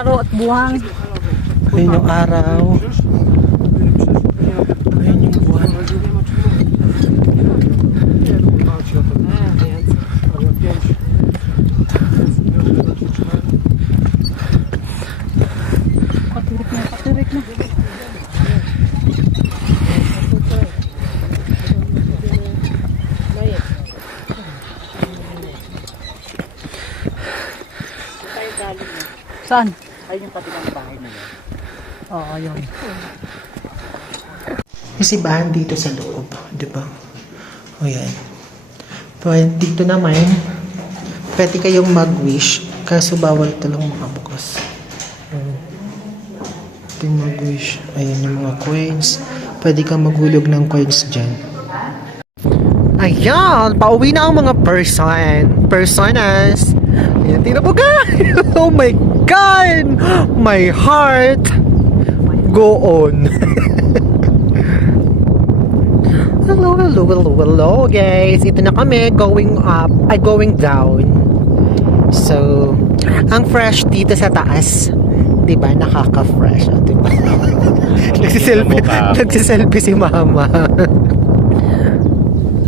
Araw at buwang. Ayun yung araw. Ayun yung buwan. Patirik na. Saan? Ayun yung kabilang bahay na yun. Oo, yun. May simbahan dito sa loob, di ba? O yan. Pwede dito naman, pwede kayong mag-wish, kaso bawal talang makabukas. Pwede mag-wish. Ayan yung mga coins. Pwede kang maghulog ng coins dyan. Ayan! Pauwi na ang mga personas. Ayan, tingnan mo guys! Oh my God! My heart! Go on! Hello guys! Ito na kami, going up, going down. So, ang fresh dito sa taas. Diba? Nakaka-fresh. Diba? Nagsiselfie si mama.